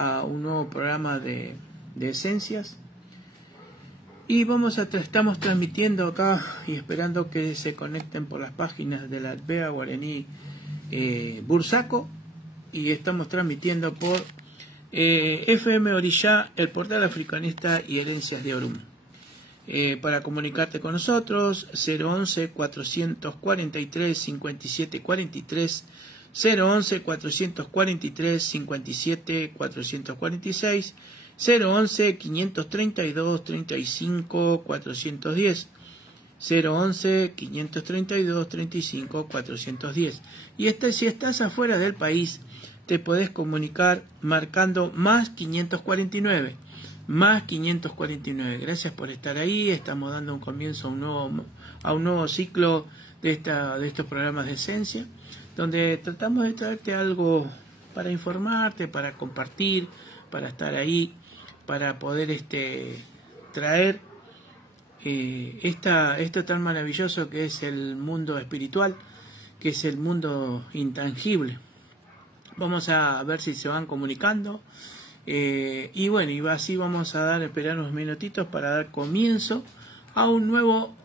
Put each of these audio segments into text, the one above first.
a un nuevo programa de esencias. Y estamos transmitiendo acá y esperando que se conecten por las páginas de la Albea Guaraní Bursaco, y estamos transmitiendo por FM Orillá, el portal africanista y Herencias de Orum. Para comunicarte con nosotros, 011-443-5743, 011-443-57-446, 011-532-35-410, 011-532-35-410. Y si estás afuera del país, te podés comunicar marcando más 549. Más 549. Gracias por estar ahí. Estamos dando un comienzo a un nuevo ciclo de estos programas de esencia, donde tratamos de traerte algo para informarte, para compartir, para estar ahí, para poder traer esto tan maravilloso que es el mundo espiritual, que es el mundo intangible. Vamos a ver si se van comunicando. Y bueno, y así vamos a esperar unos minutitos para dar comienzo a un nuevo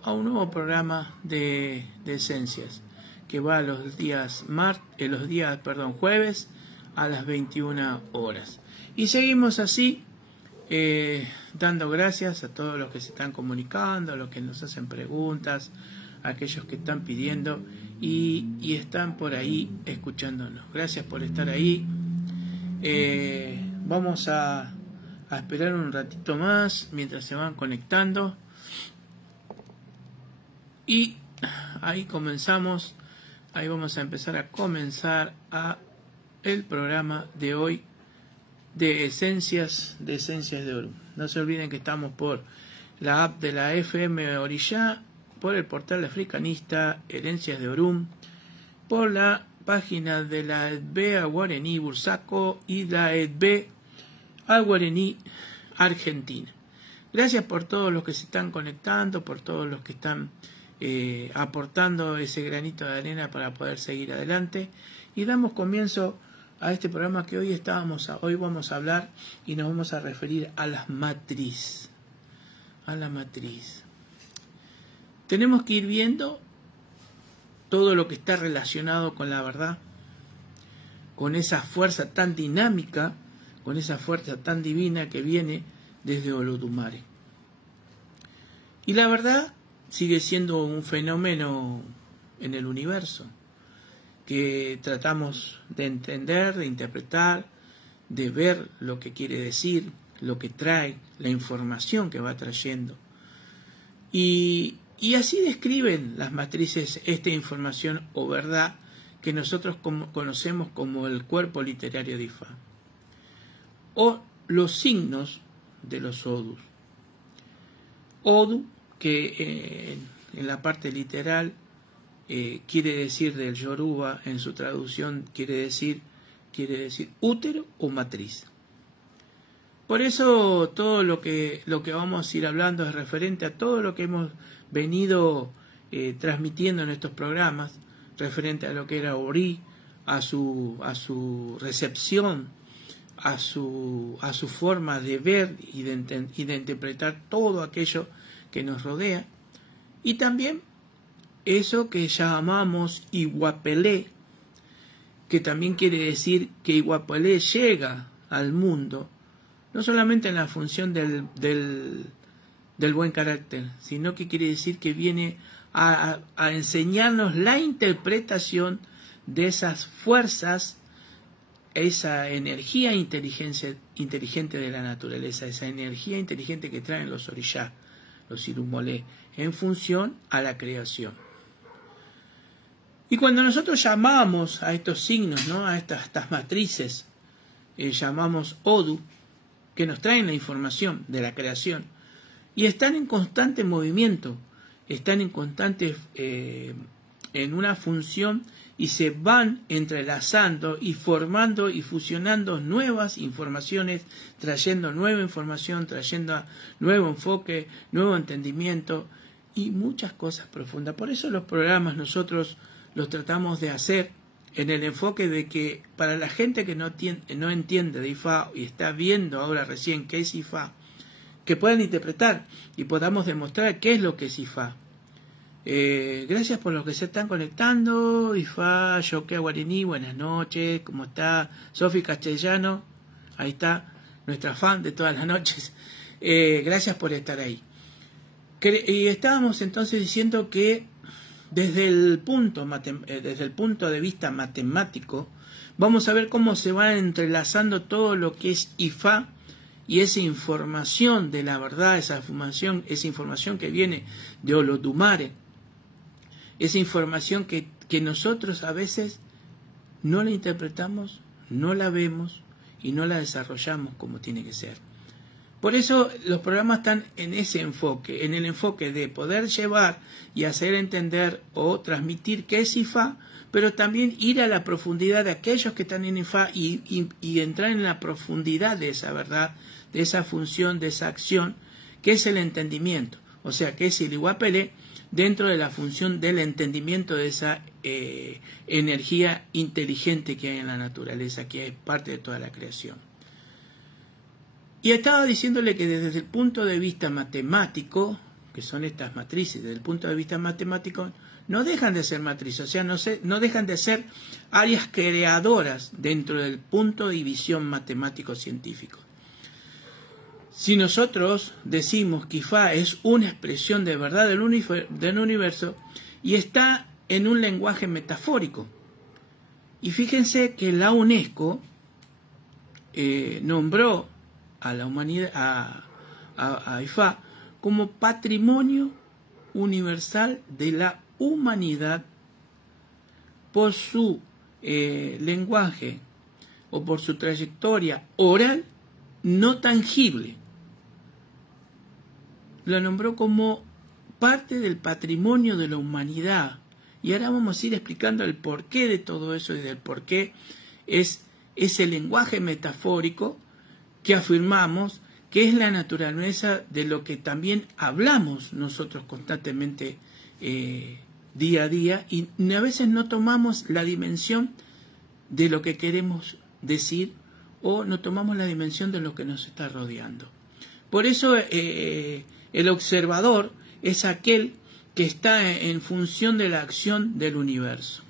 programa de esencias, que va los días jueves a las 21 horas. Y seguimos así, dando gracias a todos los que se están comunicando, a los que nos hacen preguntas, a aquellos que están pidiendo y están por ahí escuchándonos. Gracias por estar ahí. Vamos a esperar un ratito más mientras se van conectando. Y ahí comenzamos. Ahí vamos a empezar a comenzar el programa de hoy de Esencias de Orum. No se olviden que estamos por la app de la FM Orillá, por el portal africanista Herencias de Orum, por la página de la Albea Guaraní Bursaco y la Albea Guaraní Argentina. Gracias por todos los que se están conectando, por todos los que están aportando ese granito de arena para poder seguir adelante, y damos comienzo a este programa que hoy vamos a hablar y nos vamos a referir a la matriz. Tenemos que ir viendo todo lo que está relacionado con la verdad, con esa fuerza tan dinámica, con esa fuerza tan divina que viene desde Olodumare. Y la verdad sigue siendo un fenómeno en el universo que tratamos de entender, de interpretar, de ver lo que quiere decir, lo que trae, la información que va trayendo. Y así describen las matrices esta información o verdad que nosotros conocemos como el cuerpo literario de Ifá, o los signos de los Odus. Odu, que en la parte literal quiere decir del Yoruba, en su traducción quiere decir útero o matriz. Por eso todo lo que vamos a ir hablando es referente a todo lo que hemos venido transmitiendo en estos programas, referente a lo que era Ori, a su recepción, a su forma de ver y de interpretar todo aquello que nos rodea, y también eso que llamamos Iguapelé, que también quiere decir que Iguapelé llega al mundo no solamente en la función del buen carácter, sino que quiere decir que viene a enseñarnos la interpretación de esas fuerzas, esa energía inteligente de la naturaleza, esa energía inteligente que traen los orishá, los irumolé, en función a la creación. Y cuando nosotros llamamos a estos signos, ¿no?, a estas matrices, llamamos Odu, que nos traen la información de la creación, y están en constante movimiento, están en constante en una función, y se van entrelazando y formando y fusionando nuevas informaciones, trayendo nueva información, trayendo nuevo enfoque, nuevo entendimiento y muchas cosas profundas. Por eso los programas nosotros los tratamos de hacer en el enfoque de que para la gente que no entiende de Ifá y está viendo ahora recién qué es Ifá, que puedan interpretar y podamos demostrar qué es lo que es Ifá. Gracias por los que se están conectando. Ifá, Yoke Guaraní, buenas noches, ¿cómo está? Sofi Castellano, ahí está, nuestra fan de todas las noches. Gracias por estar ahí. Y estábamos entonces diciendo que desde el punto de vista matemático, vamos a ver cómo se va entrelazando todo lo que es Ifá y esa información de la verdad, esa información que viene de Olodumare, esa información que nosotros a veces no la interpretamos, no la vemos y no la desarrollamos como tiene que ser. Por eso los programas están en ese enfoque, en el enfoque de poder llevar y hacer entender o transmitir qué es Ifá, pero también ir a la profundidad de aquellos que están en Ifá y entrar en la profundidad de esa verdad, de esa función, de esa acción, que es el entendimiento. O sea, que es el Iguapelé dentro de la función del entendimiento de esa energía inteligente que hay en la naturaleza, que es parte de toda la creación. Y estaba diciéndole que desde el punto de vista matemático, que son estas matrices, desde el punto de vista matemático, no dejan de ser matrices, o sea, no dejan de ser áreas creadoras dentro del punto de visión matemático-científico. Si nosotros decimos que Ifá es una expresión de verdad del universo y está en un lenguaje metafórico, y fíjense que la UNESCO nombró a la humanidad, a Ifá, como patrimonio universal de la humanidad por su lenguaje o por su trayectoria oral no tangible. Lo nombró como parte del patrimonio de la humanidad. Y ahora vamos a ir explicando el porqué de todo eso y del porqué es ese lenguaje metafórico que afirmamos que es la naturaleza de lo que también hablamos nosotros constantemente día a día, y a veces no tomamos la dimensión de lo que queremos decir o no tomamos la dimensión de lo que nos está rodeando. Por eso el observador es aquel que está en función de la acción del universo.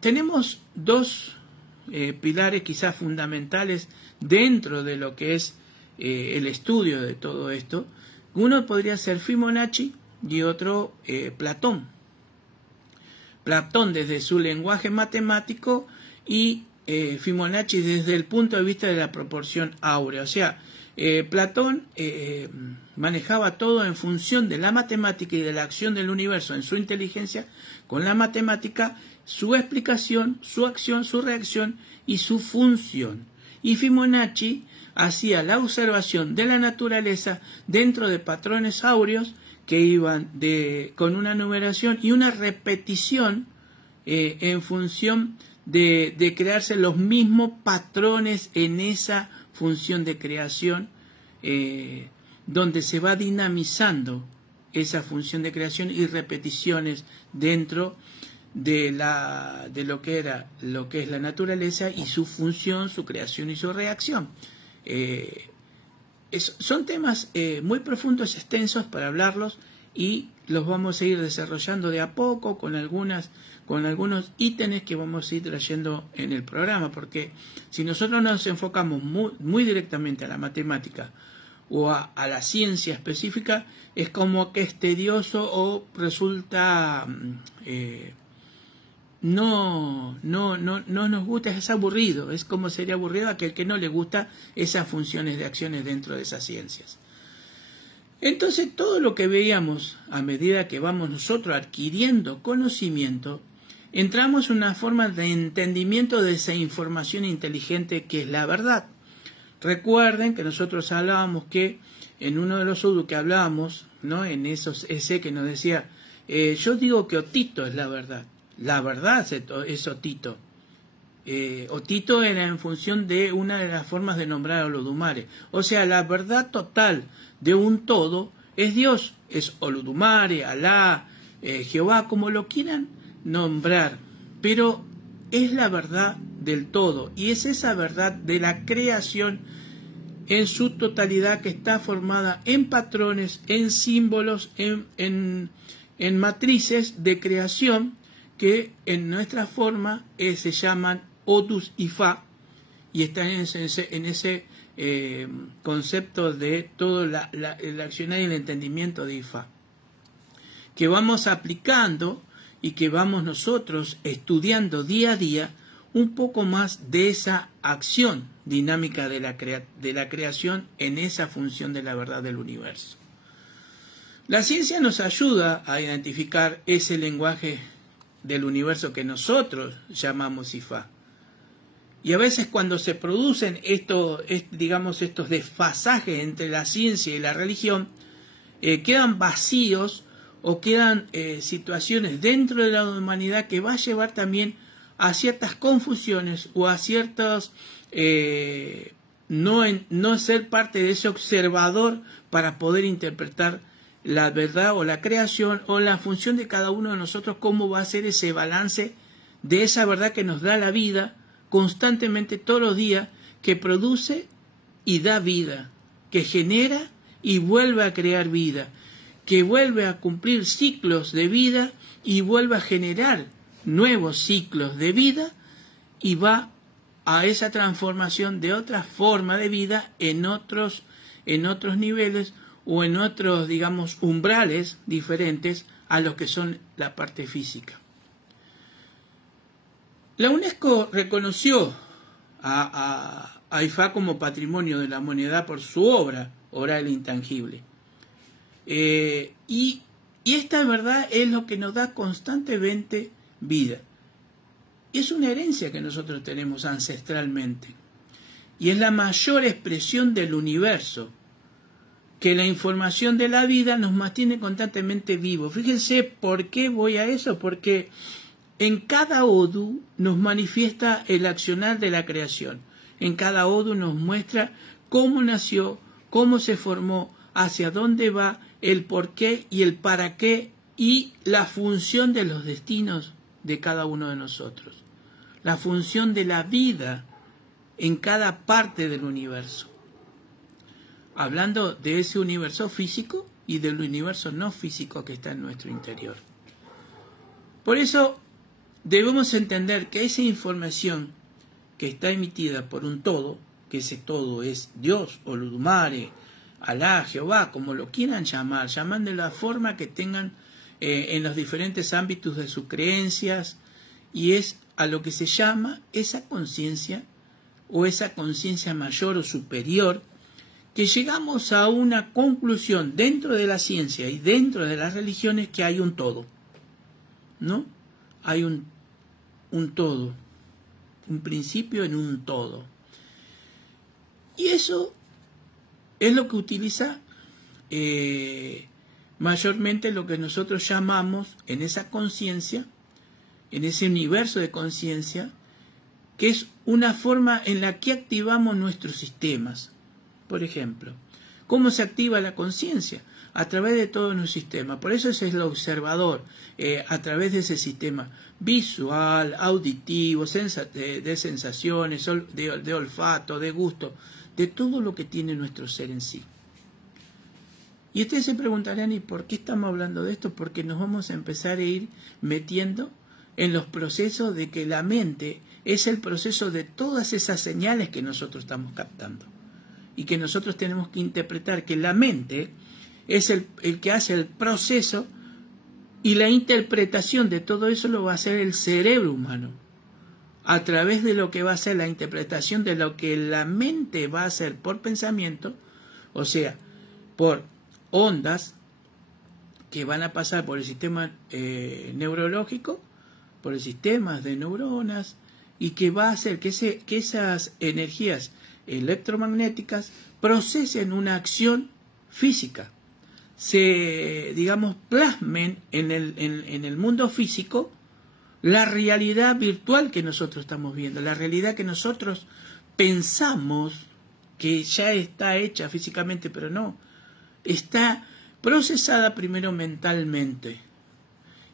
Tenemos dos pilares quizás fundamentales dentro de lo que es el estudio de todo esto. Uno podría ser Fibonacci y otro Platón. Platón desde su lenguaje matemático y Fibonacci desde el punto de vista de la proporción áurea. O sea, Platón manejaba todo en función de la matemática y de la acción del universo en su inteligencia, con la matemática, su explicación, su acción, su reacción y su función. Y Fibonacci hacía la observación de la naturaleza dentro de patrones áureos que iban con una numeración y una repetición en función de crearse los mismos patrones en esa función de creación, donde se va dinamizando esa función de creación y repeticiones dentro de lo que es la naturaleza y su función, su creación y su reacción. Son temas muy profundos, extensos para hablarlos, y los vamos a ir desarrollando de a poco con algunos ítems que vamos a ir trayendo en el programa, porque si nosotros nos enfocamos muy directamente a la matemática o a la ciencia específica, es como que es tedioso o resulta no nos gusta, es aburrido, es como sería aburrido a aquel que no le gusta esas funciones de acciones dentro de esas ciencias. Entonces todo lo que veíamos a medida que vamos nosotros adquiriendo conocimiento, entramos en una forma de entendimiento de esa información inteligente que es la verdad. Recuerden que nosotros hablábamos que en uno de los audios que hablábamos, ¿no?, en esos ese que nos decía, yo digo que Otito es la verdad. La verdad es Otito. Otito era en función de una de las formas de nombrar a Olodumare. O sea, la verdad total de un todo es Dios, es Olodumare, Alá, Jehová, como lo quieran nombrar, pero es la verdad del todo, y es esa verdad de la creación en su totalidad que está formada en patrones, en símbolos, en matrices de creación que en nuestra forma se llaman Otus y Fa, y están en ese concepto de todo el accionar y el entendimiento de Ifá, que vamos aplicando y que vamos nosotros estudiando día a día un poco más de esa acción dinámica de la creación en esa función de la verdad del universo. La ciencia nos ayuda a identificar ese lenguaje del universo que nosotros llamamos Ifá. Y a veces cuando se producen estos desfasajes entre la ciencia y la religión, quedan vacíos o quedan situaciones dentro de la humanidad que va a llevar también a ciertas confusiones o a ciertos no ser parte de ese observador para poder interpretar la verdad o la creación o la función de cada uno de nosotros, cómo va a ser ese balance de esa verdad que nos da la vida constantemente todos los días, que produce y da vida, que genera y vuelve a crear vida, que vuelve a cumplir ciclos de vida y vuelve a generar nuevos ciclos de vida y va a esa transformación de otra forma de vida en otros niveles o en otros, digamos, umbrales diferentes a los que son la parte física. La UNESCO reconoció a Ifá como patrimonio de la humanidad por su obra oral e intangible. Y esta verdad es lo que nos da constantemente vida. Es una herencia que nosotros tenemos ancestralmente. Y es la mayor expresión del universo, que la información de la vida nos mantiene constantemente vivos. Fíjense por qué voy a eso, porque en cada Odu nos manifiesta el accionar de la creación. En cada Odu nos muestra cómo nació, cómo se formó, hacia dónde va, el por qué y el para qué y la función de los destinos de cada uno de nosotros. La función de la vida en cada parte del universo. Hablando de ese universo físico y del universo no físico que está en nuestro interior. Por eso debemos entender que esa información que está emitida por un todo, que ese todo es Dios, Olodumare, Alá, Jehová, como lo quieran llamar, llaman de la forma que tengan en los diferentes ámbitos de sus creencias, y es a lo que se llama esa conciencia o esa conciencia mayor o superior, que llegamos a una conclusión dentro de la ciencia y dentro de las religiones que hay un todo, ¿no? Hay un todo, un principio en un todo. Y eso es lo que utiliza mayormente lo que nosotros llamamos en esa conciencia, en ese universo de conciencia, que es una forma en la que activamos nuestros sistemas. Por ejemplo, ¿cómo se activa la conciencia? A través de todo nuestro sistema. Por eso ese es el observador, a través de ese sistema visual, auditivo, de sensaciones, de olfato, de gusto, de todo lo que tiene nuestro ser en sí. Y ustedes se preguntarán, ¿y por qué estamos hablando de esto? Porque nos vamos a empezar a ir metiendo en los procesos de que la mente es el proceso de todas esas señales que nosotros estamos captando. Y que nosotros tenemos que interpretar que la mente es el que hace el proceso, y la interpretación de todo eso lo va a hacer el cerebro humano, a través de lo que va a ser la interpretación de lo que la mente va a hacer por pensamiento, o sea, por ondas que van a pasar por el sistema neurológico, por el sistema de neuronas, y que va a hacer que esas energías electromagnéticas procesen una acción física, se, digamos, plasmen en el mundo físico la realidad virtual que nosotros estamos viendo, la realidad que nosotros pensamos que ya está hecha físicamente, pero no, está procesada primero mentalmente.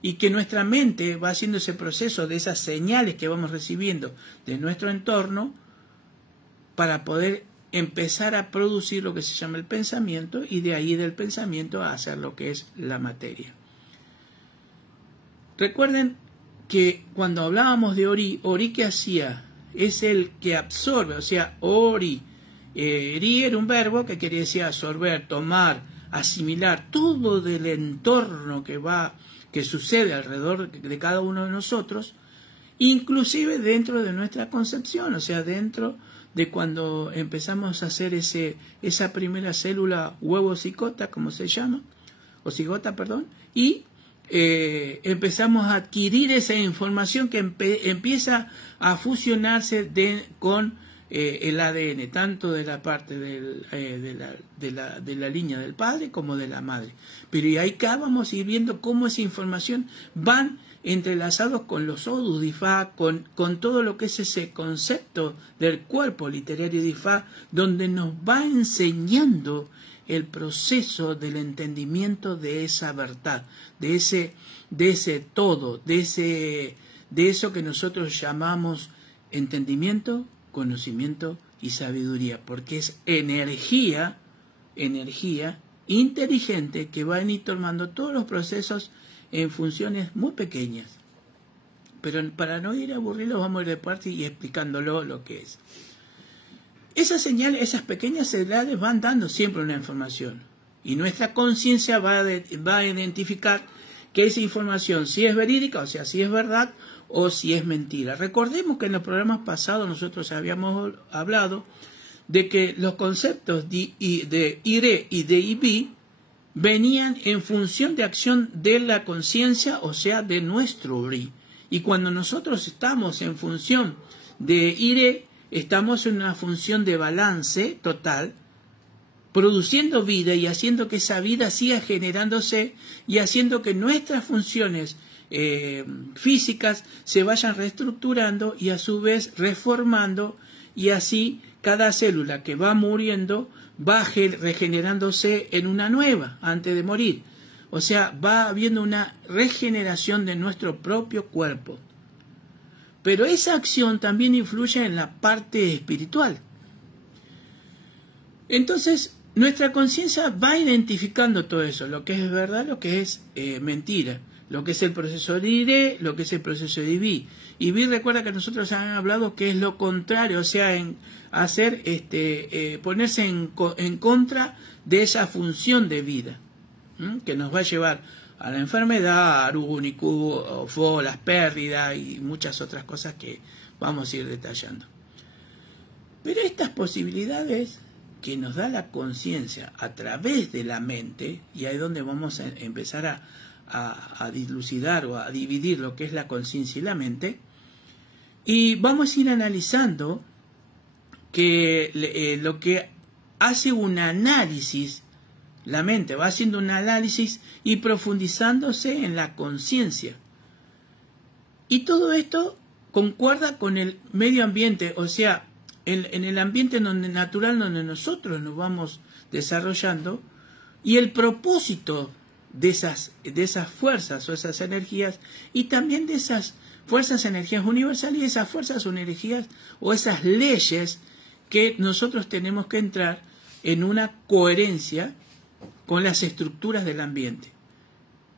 y que nuestra mente va haciendo ese proceso de esas señales que vamos recibiendo de nuestro entorno para poder empezar a producir lo que se llama el pensamiento, y de ahí del pensamiento a hacer lo que es la materia. Recuerden que cuando hablábamos de Ori, ¿qué hacía? Es el que absorbe, o sea, Ori. Ri era un verbo que quería decir absorber, tomar, asimilar todo del entorno que sucede alrededor de cada uno de nosotros, inclusive dentro de nuestra concepción, o sea, dentro de cuando empezamos a hacer esa primera célula huevo cigota, como se llama, o cigota, perdón, y empezamos a adquirir esa información que empieza a fusionarse con el ADN, tanto de la parte de la línea del padre como de la madre. Pero y ahí acá vamos a ir viendo cómo esa información van entrelazados con los odus de Ifá, con todo lo que es ese concepto del cuerpo literario de Ifá, donde nos va enseñando el proceso del entendimiento de esa verdad, de ese todo, de eso que nosotros llamamos entendimiento, conocimiento y sabiduría, porque es energía inteligente que va a ir tomando todos los procesos en funciones muy pequeñas. Pero para no ir a aburrirlos, vamos a ir de parte y explicándolo lo que es. Esas señales, esas pequeñas señales van dando siempre una información. Y nuestra conciencia va a identificar que esa información, si es verídica, o sea, si es verdad o si es mentira. Recordemos que en los programas pasados nosotros habíamos hablado de que los conceptos de Ire y de Ibi venían en función de acción de la conciencia, o sea, de nuestro Ri. Y cuando nosotros estamos en función de Ire, estamos en una función de balance total, produciendo vida y haciendo que esa vida siga generándose y haciendo que nuestras funciones físicas se vayan reestructurando y a su vez reformando, y así cada célula que va muriendo va regenerándose en una nueva antes de morir. O sea, va habiendo una regeneración de nuestro propio cuerpo. Pero esa acción también influye en la parte espiritual. Entonces, nuestra conciencia va identificando todo eso, lo que es verdad, lo que es mentira, lo que es el proceso de Ire, lo que es el proceso de Ibi. Ibi, recuerda que nosotros habíamos hablado que es lo contrario, o sea, ponerse en contra de esa función de vida, que nos va a llevar a la enfermedad, a Aruniku, las pérdidas y muchas otras cosas que vamos a ir detallando. Pero estas posibilidades que nos da la conciencia a través de la mente, y ahí es donde vamos a empezar a dilucidar o a dividir lo que es la conciencia y la mente, y vamos a ir analizando que lo que hace un análisis, la mente va haciendo un análisis y profundizándose en la conciencia. Y todo esto concuerda con el medio ambiente, o sea, en el ambiente natural donde nosotros nos vamos desarrollando, y el propósito de esas fuerzas o esas energías, y también de esas fuerzas, energías universales, y esas fuerzas o energías o esas leyes que nosotros tenemos que entrar en una coherencia con las estructuras del ambiente.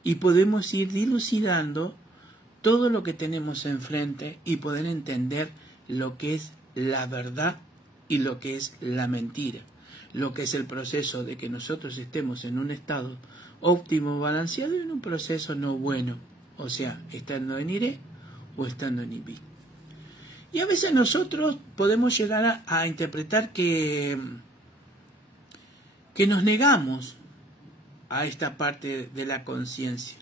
Y podemos ir dilucidando todo lo que tenemos enfrente y poder entender lo que es la verdad y lo que es la mentira, lo que es el proceso de que nosotros estemos en un estado óptimo, balanceado, y en un proceso no bueno, o sea, estando en Ire o estando en Ibi. Y a veces nosotros podemos llegar a interpretar que nos negamos a esta parte de la conciencia.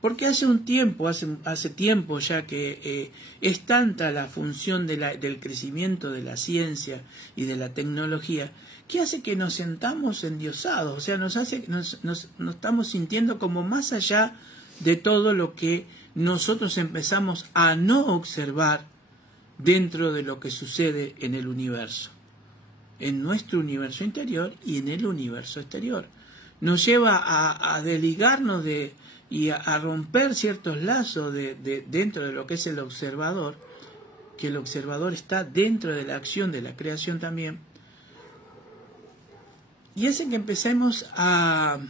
Porque hace tiempo ya que es tanta la función del crecimiento de la ciencia y de la tecnología, que hace que nos sentamos endiosados, o sea, nos estamos sintiendo como más allá de todo lo que nosotros empezamos a no observar dentro de lo que sucede en el universo, en nuestro universo interior y en el universo exterior. Nos lleva a desligarnos de y a romper ciertos lazos dentro de lo que es el observador, que el observador está dentro de la acción de la creación también, y hace que empecemos a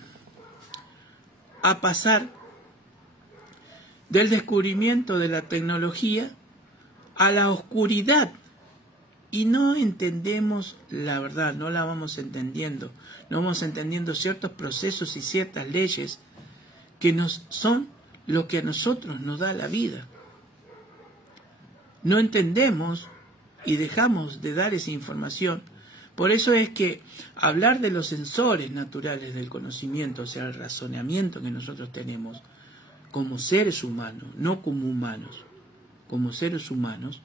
pasar del descubrimiento de la tecnología a la oscuridad, y no entendemos la verdad, no la vamos entendiendo, no vamos entendiendo ciertos procesos y ciertas leyes que son lo que a nosotros nos da la vida. No entendemos y dejamos de dar esa información. Por eso es que hablar de los sensores naturales del conocimiento, o sea, el razonamiento que nosotros tenemos como seres humanos, no como humanos, como seres humanos,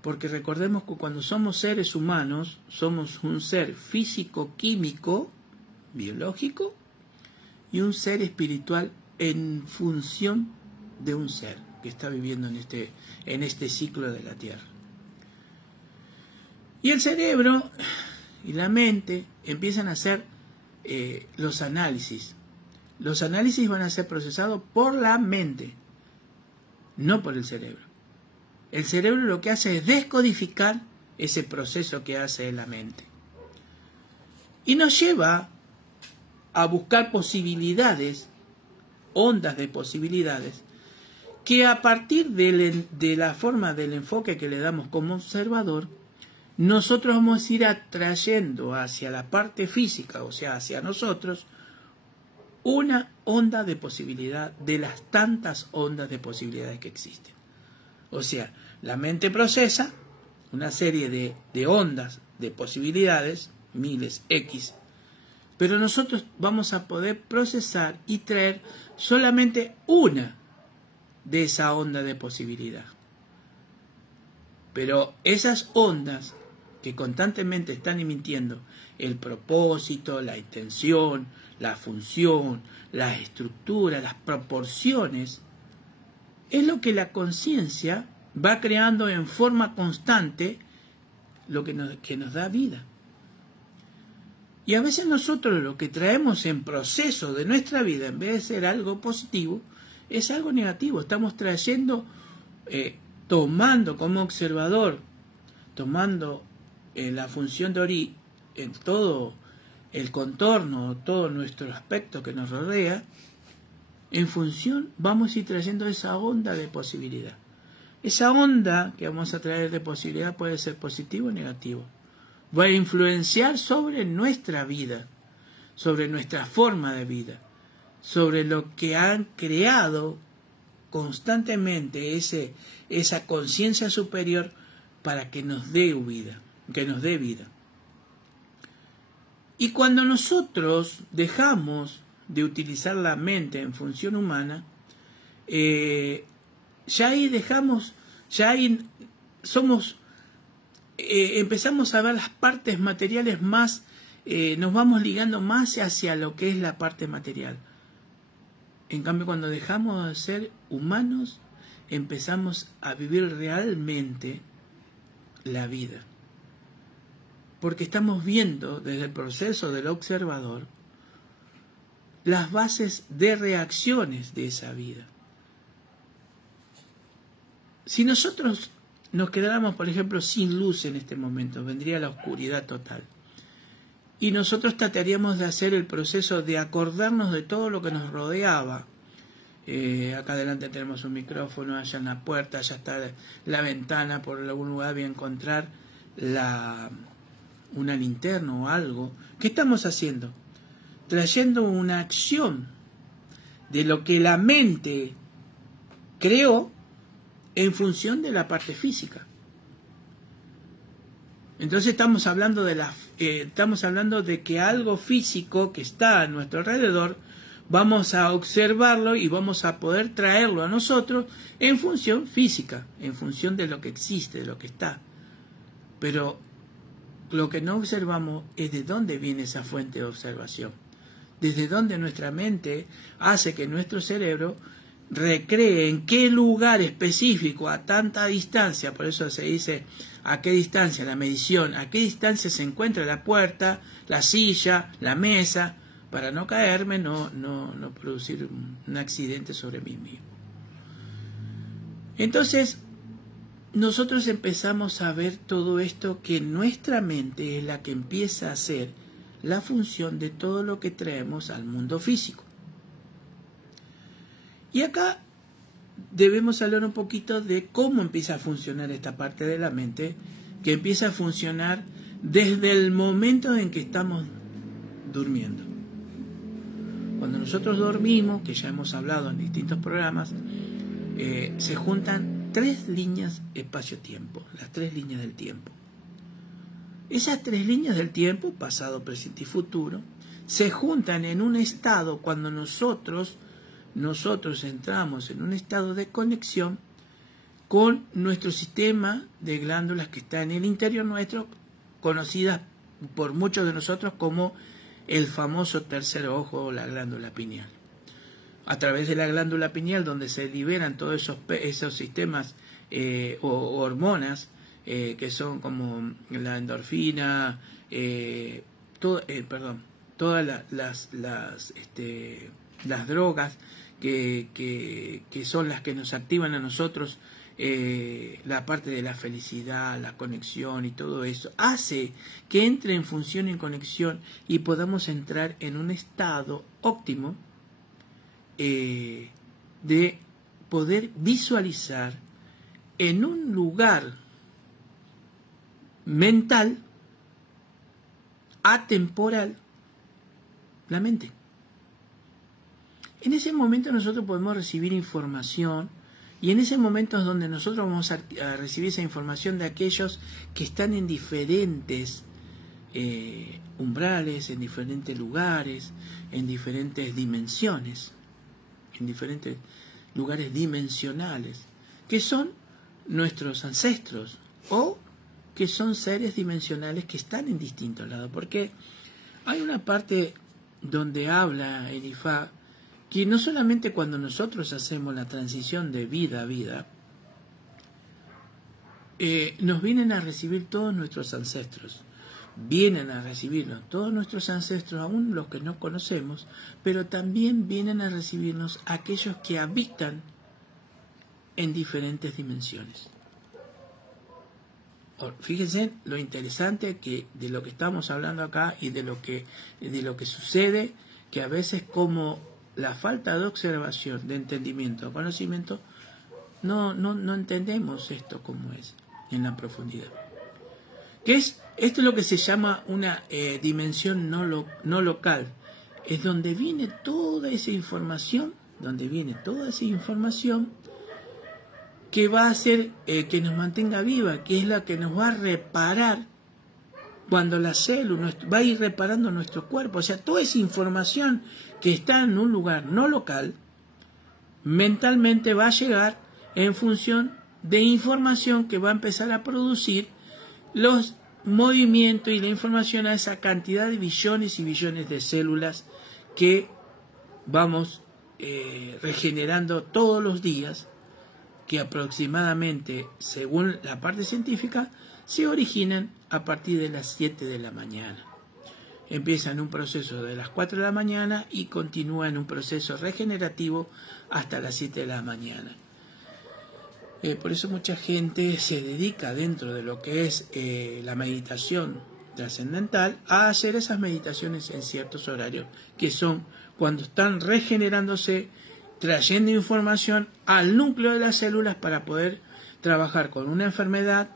porque recordemos que cuando somos seres humanos, somos un ser físico, químico, biológico, y un ser espiritual en función de un ser que está viviendo en este ciclo de la Tierra. Y el cerebro y la mente empiezan a hacer los análisis. Los análisis van a ser procesados por la mente, no por el cerebro. El cerebro lo que hace es descodificar ese proceso que hace la mente. Y nos lleva a buscar posibilidades, ondas de posibilidades, que a partir de la forma del enfoque que le damos como observador, nosotros vamos a ir atrayendo hacia la parte física, o sea, hacia nosotros, una onda de posibilidad de las tantas ondas de posibilidades que existen. O sea, la mente procesa una serie de ondas de posibilidades, miles, X, pero nosotros vamos a poder procesar y traer solamente una de esa onda de posibilidad. Pero esas ondas que constantemente están emitiendo el propósito, la intención, la función, la estructura, las proporciones, es lo que la conciencia va creando en forma constante, lo que nos da vida. Y a veces nosotros lo que traemos en proceso de nuestra vida, en vez de ser algo positivo, es algo negativo. Estamos trayendo, tomando como observador, tomando la función de Ori en todo el contorno, todo nuestro aspecto que nos rodea, en función vamos a ir trayendo esa onda de posibilidad. Esa onda que vamos a traer de posibilidad puede ser positivo o negativo. Va a influenciar sobre nuestra vida, sobre nuestra forma de vida, sobre lo que han creado constantemente esa conciencia superior para que nos dé vida, Y cuando nosotros dejamos de utilizar la mente en función humana, ya ahí empezamos a ver las partes materiales más, nos vamos ligando más hacia lo que es la parte material. En cambio, cuando dejamos de ser humanos, empezamos a vivir realmente la vida. Porque estamos viendo desde el proceso del observador las bases de reacciones de esa vida. Si nosotros nos quedáramos, por ejemplo, sin luz en este momento, vendría la oscuridad total. Y nosotros trataríamos de hacer el proceso de acordarnos de todo lo que nos rodeaba. Acá adelante tenemos un micrófono, allá en la puerta, allá está la ventana, por algún lugar voy a encontrar una linterna o algo. ¿Qué estamos haciendo? Trayendo una acción de lo que la mente creó en función de la parte física. Entonces estamos hablando de que algo físico que está a nuestro alrededor, vamos a observarlo y vamos a poder traerlo a nosotros en función física, en función de lo que existe, de lo que está. Pero lo que no observamos es de dónde viene esa fuente de observación. Desde dónde nuestra mente hace que nuestro cerebro recree en qué lugar específico, a tanta distancia, por eso se dice a qué distancia, la medición, a qué distancia se encuentra la puerta, la silla, la mesa, para no caerme, no producir un accidente sobre mí mismo. Entonces, nosotros empezamos a ver todo esto, que nuestra mente es la que empieza a hacer la función de todo lo que traemos al mundo físico. Y acá debemos hablar un poquito de cómo empieza a funcionar esta parte de la mente, que empieza a funcionar desde el momento en que estamos durmiendo. Cuando nosotros dormimos, que ya hemos hablado en distintos programas, se juntan 3 líneas espacio-tiempo, las 3 líneas del tiempo. Esas 3 líneas del tiempo, pasado, presente y futuro, se juntan en un estado cuando nosotros entramos en un estado de conexión con nuestro sistema de glándulas que está en el interior nuestro, conocidas por muchos de nosotros como el famoso tercer ojo o la glándula pineal. A través de la glándula pineal, donde se liberan todos esos sistemas o hormonas que son como la endorfina, todas las drogas que son las que nos activan a nosotros, la parte de la felicidad, la conexión y todo eso, hace que entre en función y en conexión y podamos entrar en un estado óptimo de poder visualizar en un lugar mental, atemporal, la mente. En ese momento nosotros podemos recibir información, y en ese momento es donde nosotros vamos a recibir esa información de aquellos que están en diferentes umbrales, en diferentes lugares, en diferentes dimensiones, en diferentes lugares dimensionales, que son nuestros ancestros o que son seres dimensionales que están en distintos lados. Porque hay una parte donde habla el Ifá que no solamente cuando nosotros hacemos la transición de vida a vida, nos vienen a recibir todos nuestros ancestros, vienen a recibirnos todos nuestros ancestros, aún los que no conocemos, pero también vienen a recibirnos aquellos que habitan en diferentes dimensiones. Fíjense lo interesante que de lo que estamos hablando acá y de lo que sucede, que a veces como la falta de observación, de entendimiento, conocimiento, no entendemos esto como es en la profundidad. Esto es lo que se llama una dimensión no local. Es donde viene toda esa información, que va a hacer que nos mantenga viva, que es la que nos va a reparar cuando la célula va a ir reparando nuestro cuerpo. O sea, toda esa información que está en un lugar no local, mentalmente va a llegar en función de información que va a empezar a producir los movimientos y la información a esa cantidad de billones y billones de células que vamos regenerando todos los días, que aproximadamente, según la parte científica, se originan a partir de las 7 de la mañana. Empieza en un proceso de las 4 de la mañana y continúa en un proceso regenerativo hasta las 7 de la mañana. Por eso mucha gente se dedica dentro de lo que es la meditación trascendental a hacer esas meditaciones en ciertos horarios, que son cuando están regenerándose, trayendo información al núcleo de las células para poder trabajar con una enfermedad,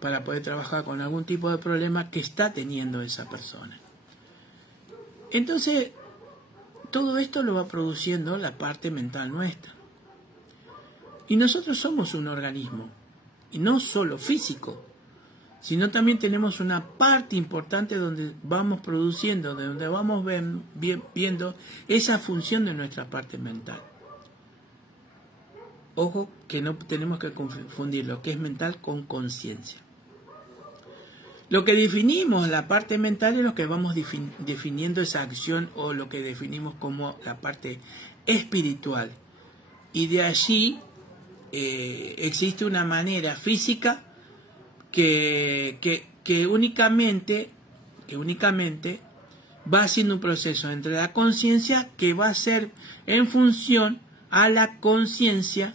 para poder trabajar con algún tipo de problema que está teniendo esa persona. Entonces, todo esto lo va produciendo la parte mental nuestra. Y nosotros somos un organismo, y no solo físico, sino también tenemos una parte importante donde vamos produciendo, de donde vamos viendo esa función de nuestra parte mental. Ojo que no tenemos que confundir lo que es mental con conciencia. Lo que definimos la parte mental es lo que vamos definiendo esa acción, o lo que definimos como la parte espiritual. Y de allí existe una manera física que únicamente va haciendo un proceso entre la conciencia que va a ser en función a la conciencia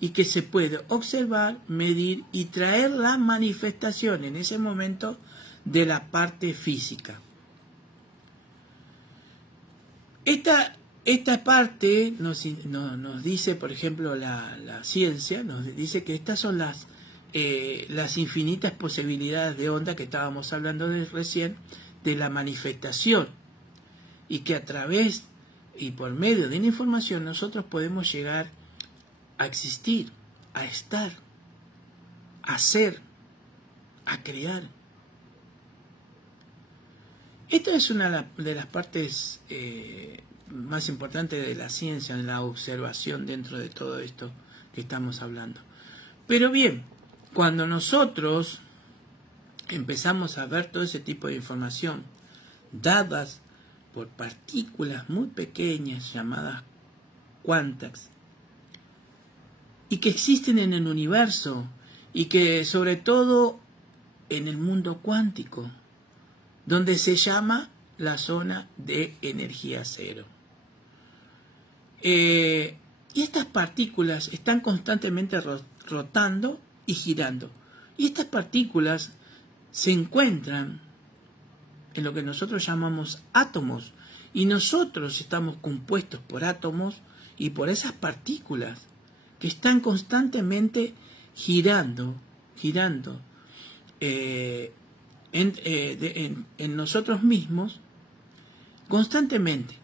y que se puede observar, medir y traer la manifestación en ese momento de la parte física. Esta parte nos dice, por ejemplo, la ciencia, nos dice que estas son las infinitas posibilidades de onda que estábamos hablando recién, de la manifestación, y que a través y por medio de la información nosotros podemos llegar a existir, a estar, a ser, a crear. Esto es una de las partes más importantes de la ciencia, en la observación dentro de todo esto que estamos hablando. Pero bien, cuando nosotros empezamos a ver todo ese tipo de información dadas por partículas muy pequeñas llamadas quantas y que existen en el universo y que sobre todo en el mundo cuántico, donde se llama la zona de energía cero. Y estas partículas están constantemente rotando y girando. Y estas partículas se encuentran en lo que nosotros llamamos átomos. Y nosotros estamos compuestos por átomos y por esas partículas que están constantemente girando en nosotros mismos constantemente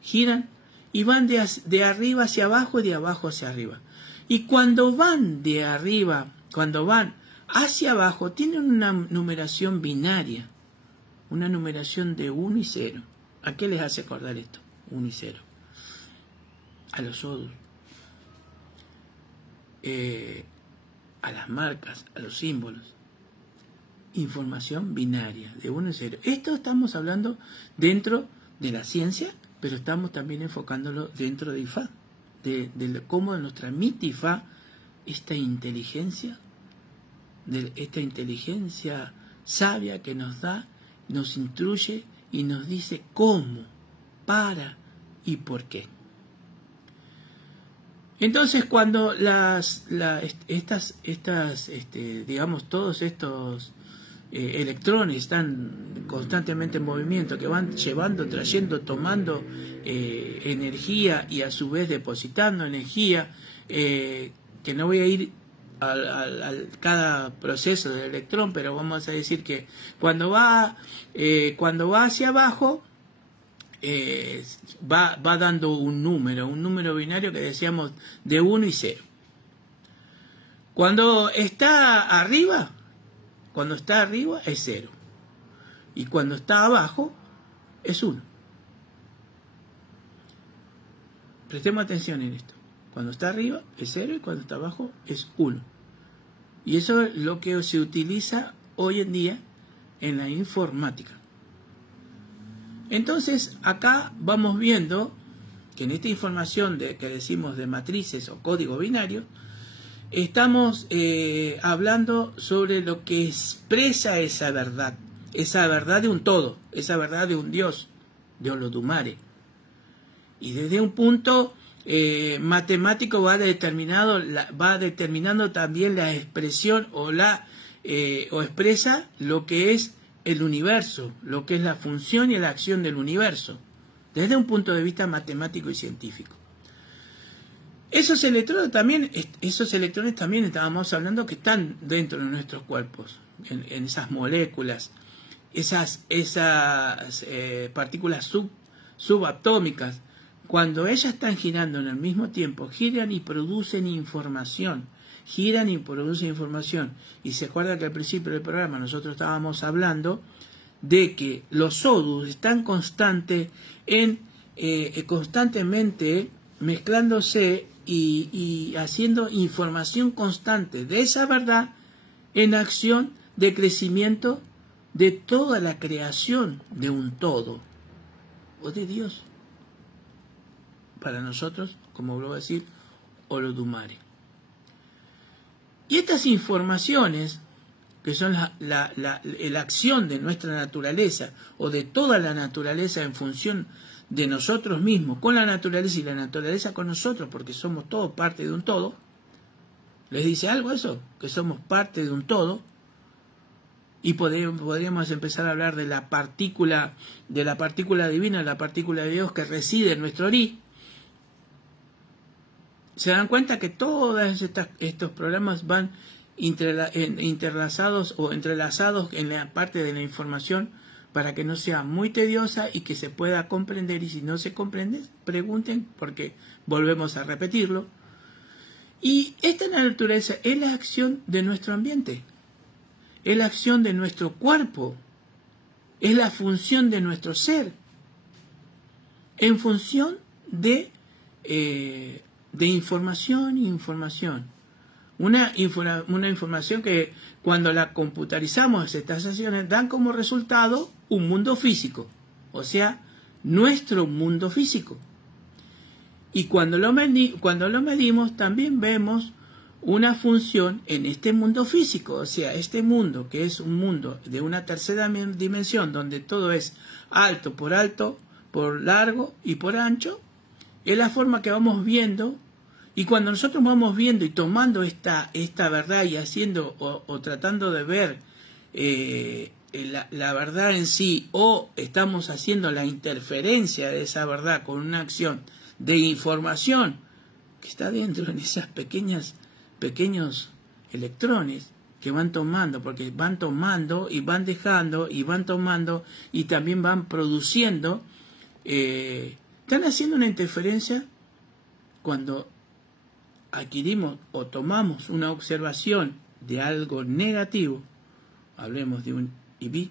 giran y van de arriba hacia abajo y de abajo hacia arriba, y cuando van de arriba, cuando van hacia abajo, tienen una numeración binaria, una numeración de 1 y 0. ¿A qué les hace acordar esto? 1 y 0 a los odus, a las marcas, a los símbolos. Información binaria de 1 y 0. Esto estamos hablando dentro de la ciencia, pero estamos también enfocándolo dentro de IFA, de cómo nos transmite IFA esta inteligencia sabia que nos da, nos instruye y nos dice cómo, para y por qué. Entonces, cuando digamos, todos estos electrones están constantemente en movimiento, que van llevando, trayendo, tomando energía y a su vez depositando energía, que no voy a ir al cada proceso del electrón, pero vamos a decir que cuando va hacia abajo, va dando un número binario que decíamos de 1 y 0. Cuando está arriba es 0. Y cuando está abajo es 1. Prestemos atención en esto. Cuando está arriba es 0 y cuando está abajo es 1. Y eso es lo que se utiliza hoy en día en la informática. Entonces, acá vamos viendo que en esta información que decimos de matrices o código binario, estamos hablando sobre lo que expresa esa verdad de un todo, esa verdad de un Dios, de Olodumare. Y desde un punto matemático va determinando también la expresión o expresa lo que es el universo, lo que es la función y la acción del universo, desde un punto de vista matemático y científico. Esos electrones también estábamos hablando que están dentro de nuestros cuerpos, en esas moléculas, esas partículas subatómicas. Cuando ellas están girando en el mismo tiempo, giran y producen información. Y se acuerda que al principio del programa nosotros estábamos hablando de que los odus están constantemente mezclándose y haciendo información constante de esa verdad en acción de crecimiento de toda la creación de un todo o de Dios. Para nosotros, como vuelvo a decir, Olodumare. Y estas informaciones que son la acción de nuestra naturaleza o de toda la naturaleza en función de nosotros mismos, con la naturaleza y la naturaleza con nosotros, porque somos todos parte de un todo. ¿Les dice algo eso? Que somos parte de un todo. Y podríamos empezar a hablar de la partícula divina, la partícula de Dios que reside en nuestro Ori. Se dan cuenta que todos estos programas van interlazados o entrelazados en la parte de la información para que no sea muy tediosa y que se pueda comprender. Y si no se comprende, pregunten, porque volvemos a repetirlo. Y esta naturaleza es la acción de nuestro ambiente, es la acción de nuestro cuerpo, es la función de nuestro ser, en función de información. Una información que cuando la computarizamos, estas sesiones dan como resultado un mundo físico, o sea, nuestro mundo físico. Y cuando lo medimos, también vemos una función en este mundo físico, o sea, este mundo que es un mundo de una tercera dimensión, donde todo es alto, por largo y por ancho, es la forma que vamos viendo. Y cuando nosotros vamos viendo y tomando esta verdad y haciendo o tratando de ver la verdad en sí, o estamos haciendo la interferencia de esa verdad con una acción de información que está dentro en esas pequeños electrones que van tomando, porque van tomando y van dejando y van tomando y también van produciendo, están haciendo una interferencia. Cuando adquirimos o tomamos una observación de algo negativo, hablemos de un IB,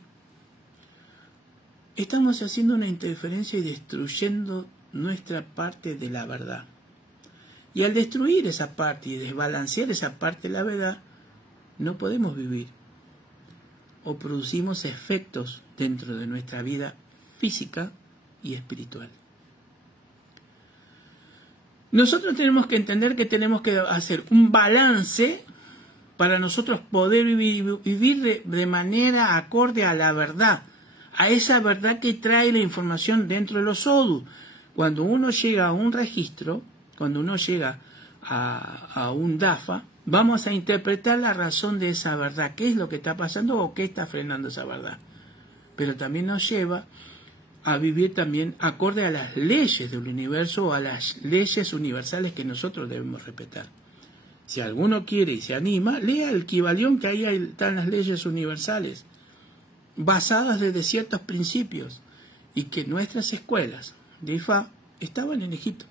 estamos haciendo una interferencia y destruyendo nuestra parte de la verdad. Y al destruir esa parte y desbalancear esa parte de la verdad, no podemos vivir. O producimos efectos dentro de nuestra vida física y espiritual. Nosotros tenemos que entender que tenemos que hacer un balance para nosotros poder vivir de manera acorde a la verdad, a esa verdad que trae la información dentro de los odus. Cuando uno llega a un registro, cuando uno llega a un DAFA, vamos a interpretar la razón de esa verdad, qué es lo que está pasando o qué está frenando esa verdad. Pero también nos lleva a vivir también acorde a las leyes del universo o a las leyes universales que nosotros debemos respetar. Si alguno quiere y se anima, lea el Kybalión, que ahí están las leyes universales, basadas desde ciertos principios, y que nuestras escuelas de Ifá estaban en Egipto.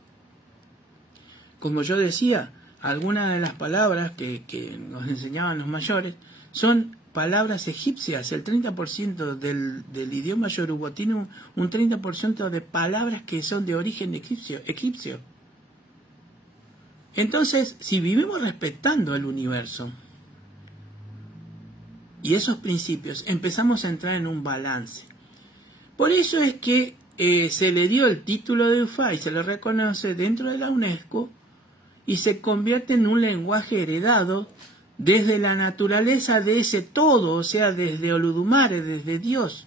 Como yo decía, algunas de las palabras que nos enseñaban los mayores son palabras egipcias. El 30% del idioma yoruba tiene un 30% de palabras que son de origen egipcio. Entonces, si vivimos respetando el universo y esos principios, empezamos a entrar en un balance. Por eso es que se le dio el título de Ifá y se lo reconoce dentro de la UNESCO y se convierte en un lenguaje heredado desde la naturaleza de ese todo, o sea, desde Olodumare, desde Dios,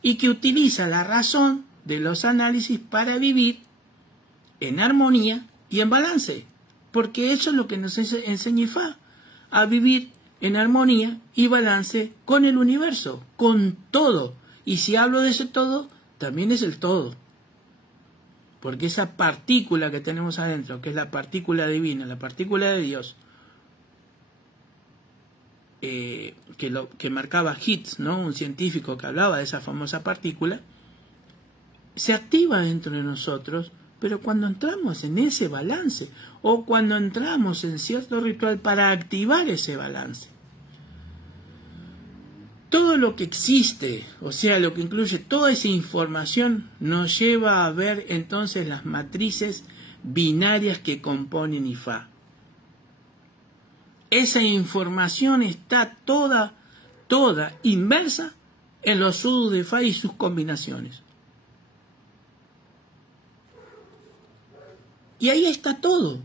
y que utiliza la razón de los análisis para vivir en armonía y en balance, porque eso es lo que nos enseña Ifá, a vivir en armonía y balance con el universo, con todo. Y si hablo de ese todo, también es el todo, porque esa partícula que tenemos adentro, que es la partícula divina, la partícula de Dios, que marcaba Higgs, ¿no? Un científico que hablaba de esa famosa partícula, se activa dentro de nosotros, pero cuando entramos en ese balance o cuando entramos en cierto ritual para activar ese balance. Todo lo que existe, o sea, lo que incluye toda esa información, nos lleva a ver entonces las matrices binarias que componen Ifá. Esa información está toda inmersa en los odus de Ifá y sus combinaciones. Y ahí está todo.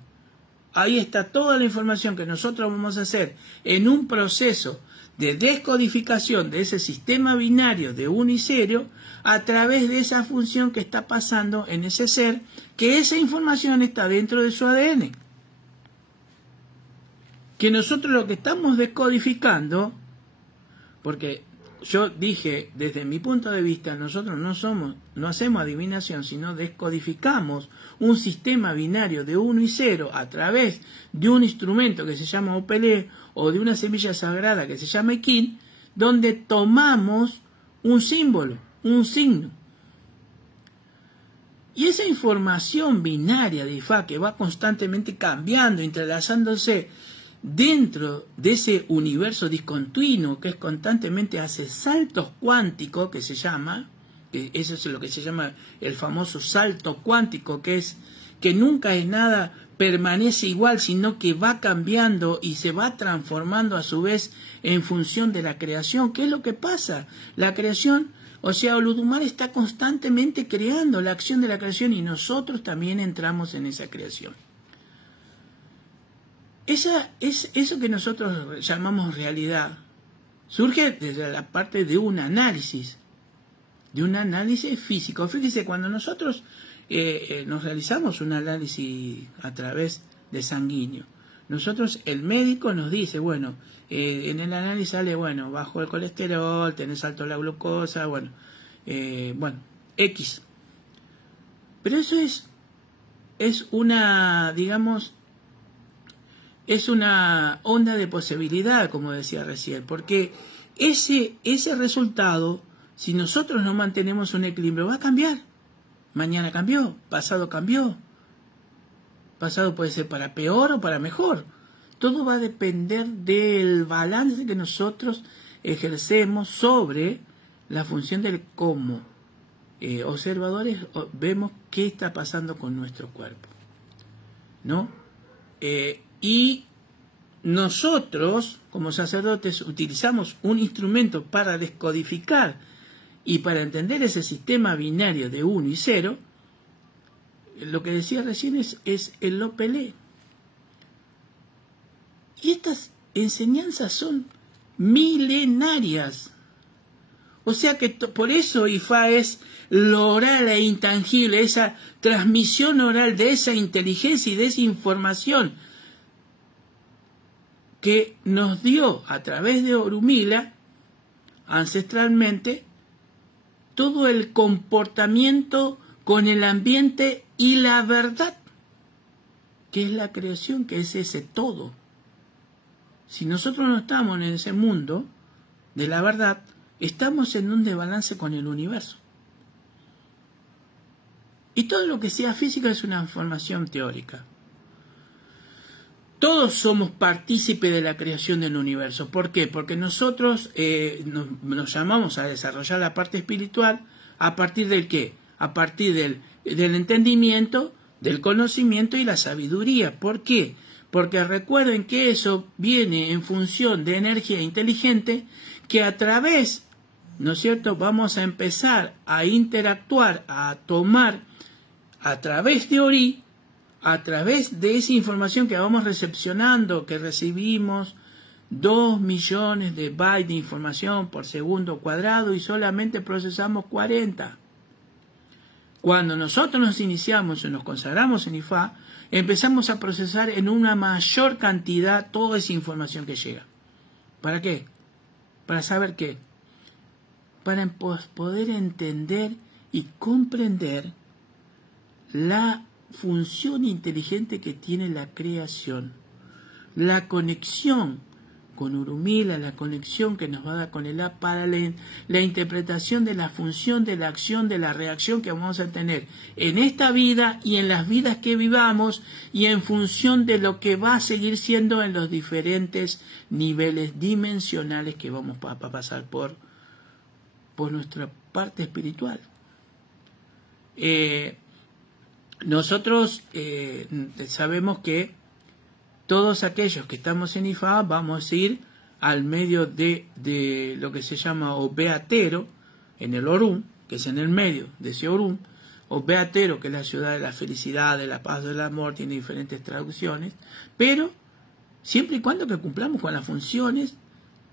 Ahí está toda la información que nosotros vamos a hacer en un proceso de descodificación de ese sistema binario de 1 y 0 a través de esa función que está pasando en ese ser, que esa información está dentro de su ADN. Que nosotros lo que estamos descodificando, porque yo dije, desde mi punto de vista, nosotros no hacemos adivinación, sino descodificamos un sistema binario de 1 y 0 a través de un instrumento que se llama Opelé o de una semilla sagrada que se llama Ekin, donde tomamos un símbolo, un signo. Y esa información binaria de Ifá que va constantemente cambiando, entrelazándose dentro de ese universo discontinuo que es constantemente hace saltos cuánticos, que se llama, que eso es lo que se llama el famoso salto cuántico, que es que nunca es nada permanece igual, sino que va cambiando y se va transformando a su vez en función de la creación. ¿Qué es lo que pasa? La creación, o sea, Olodumare está constantemente creando la acción de la creación y nosotros también entramos en esa creación. Eso que nosotros llamamos realidad surge desde la parte de un análisis físico. Fíjese, cuando nosotros nos realizamos un análisis a través de sanguíneo, nosotros, el médico nos dice, bueno, en el análisis sale, bueno, bajo el colesterol, tenés alto la glucosa, bueno, X. Pero eso es una, digamos, es una onda de posibilidad, como decía recién, porque ese resultado, si nosotros no mantenemos un equilibrio, va a cambiar. Mañana cambió, pasado cambió. Pasado puede ser para peor o para mejor. Todo va a depender del balance que nosotros ejercemos sobre la función del cómo observadores vemos qué está pasando con nuestro cuerpo, ¿no? Y nosotros, como sacerdotes, utilizamos un instrumento para descodificar y para entender ese sistema binario de 1 y 0. Lo que decía recién es el Opelé. Y estas enseñanzas son milenarias. O sea que por eso Ifá es lo oral e intangible, esa transmisión oral de esa inteligencia y de esa información que nos dio a través de Orunmila, ancestralmente, todo el comportamiento con el ambiente y la verdad, que es la creación, que es ese todo. Si nosotros no estamos en ese mundo de la verdad, estamos en un desbalance con el universo. Y todo lo que sea física es una información teórica. Todos somos partícipes de la creación del universo. ¿Por qué? Porque nosotros nos llamamos a desarrollar la parte espiritual a partir del ¿qué? A partir del entendimiento, del conocimiento y la sabiduría. ¿Por qué? Porque recuerden que eso viene en función de energía inteligente que a través, ¿no es cierto?, vamos a empezar a interactuar, a tomar a través de Ori, a través de esa información que vamos recepcionando, que recibimos 2 millones de bytes de información por segundo cuadrado y solamente procesamos 40. Cuando nosotros nos iniciamos y nos consagramos en Ifá, empezamos a procesar en una mayor cantidad toda esa información que llega. ¿Para qué? Para saber qué. Para poder entender y comprender la función inteligente que tiene la creación, la conexión con Orunmila, la conexión que nos va a dar con el A para la interpretación de la función, de la acción, de la reacción que vamos a tener en esta vida y en las vidas que vivamos y en función de lo que va a seguir siendo en los diferentes niveles dimensionales que vamos a pasar por nuestra parte espiritual. Nosotros sabemos que todos aquellos que estamos en Ifá vamos a ir al medio de lo que se llama Obeatero, en el Orún, que es en el medio de ese Orún. Obeatero, que es la ciudad de la felicidad, de la paz, del amor, tiene diferentes traducciones, pero siempre y cuando que cumplamos con las funciones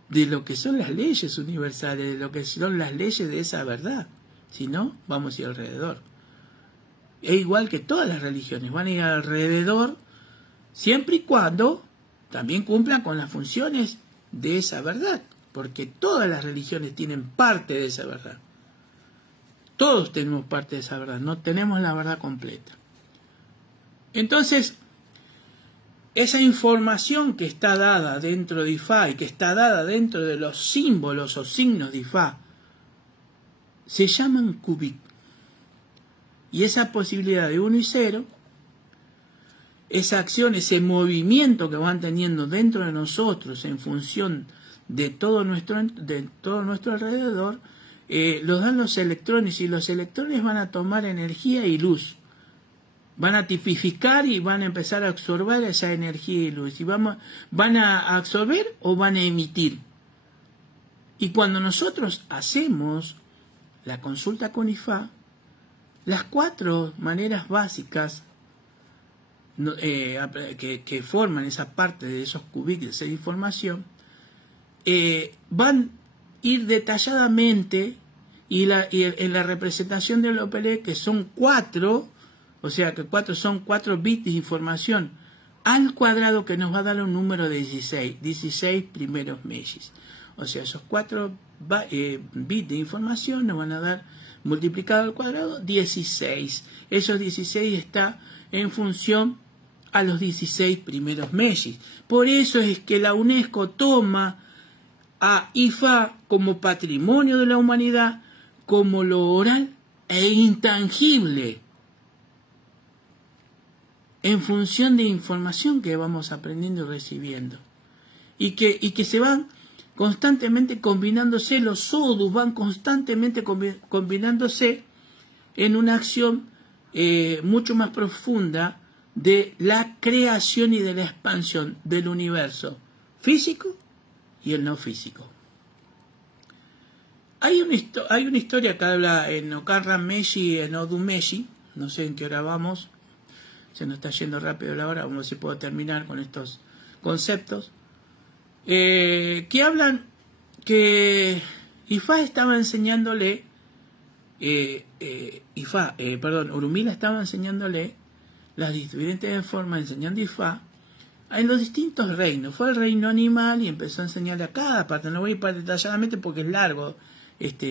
de lo que son las leyes universales, de lo que son las leyes de esa verdad. Si no, vamos a ir alrededor. Es igual que todas las religiones, van a ir alrededor siempre y cuando también cumplan con las funciones de esa verdad, porque todas las religiones tienen parte de esa verdad. Todos tenemos parte de esa verdad, no tenemos la verdad completa. Entonces, esa información que está dada dentro de Ifá y que está dada dentro de los símbolos o signos de Ifá, se llaman qubit. Y esa posibilidad de 1 y 0, esa acción, ese movimiento que van teniendo dentro de nosotros en función de todo nuestro alrededor, los dan los electrones, y los electrones van a tomar energía y luz. Van a tipificar y van a empezar a absorber esa energía y luz. Y van a absorber o van a emitir. Y cuando nosotros hacemos la consulta con Ifá, las 4 maneras básicas que forman esa parte de esos qubits de esa información, van a ir detalladamente, y en la representación del OPL, que son 4, o sea que 4 son 4 bits de información al cuadrado, que nos va a dar un número de 16 primeros meshes. O sea, esos 4 bits de información nos van a dar, multiplicado al cuadrado, 16. Esos 16 está en función a los 16 primeros meshes. Por eso es que la UNESCO toma a Ifá como patrimonio de la humanidad, como lo oral e intangible, en función de información que vamos aprendiendo y recibiendo. Y que se van constantemente combinándose, los sodus van constantemente combinándose en una acción mucho más profunda de la creación y de la expansión del universo físico y el no físico. Hay una historia que habla en Ocarra Meshi, en Odu Meshi, no sé en qué hora vamos, se nos está yendo rápido la hora, vamos a ver si puedo terminar con estos conceptos, que hablan que Ifá estaba enseñándole, Orunmila estaba enseñándole las diferentes formas, enseñando Ifá en los distintos reinos. Fue al reino animal y empezó a enseñarle a cada parte. No voy a ir detalladamente porque es largo esta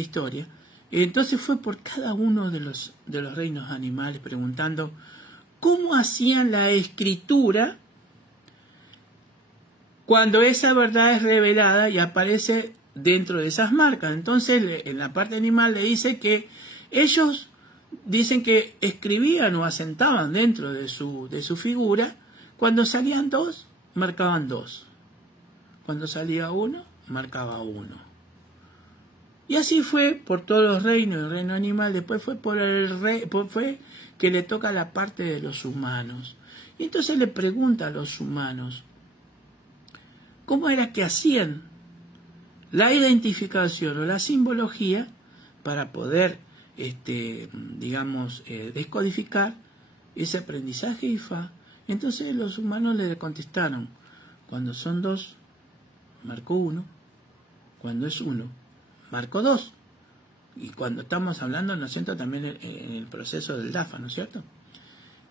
historia. Entonces fue por cada uno de los reinos animales, preguntando cómo hacían la escritura cuando esa verdad es revelada y aparece dentro de esas marcas. Entonces en la parte animal le dice que ellos dicen que escribían o asentaban dentro de su figura. Cuando salían 2, marcaban 2. Cuando salía 1, marcaba 1. Y así fue por todos los reinos, el reino animal. Después fue fue que le toca la parte de los humanos. Y entonces le pregunta a los humanos cómo era que hacían la identificación o la simbología para poder descodificar ese aprendizaje Ifá. Entonces los humanos le contestaron: cuando son 2, marco 1; cuando es 1, marco 2. Y cuando estamos hablando, ¿no es cierto?, también en el proceso del DAFA, ¿no es cierto?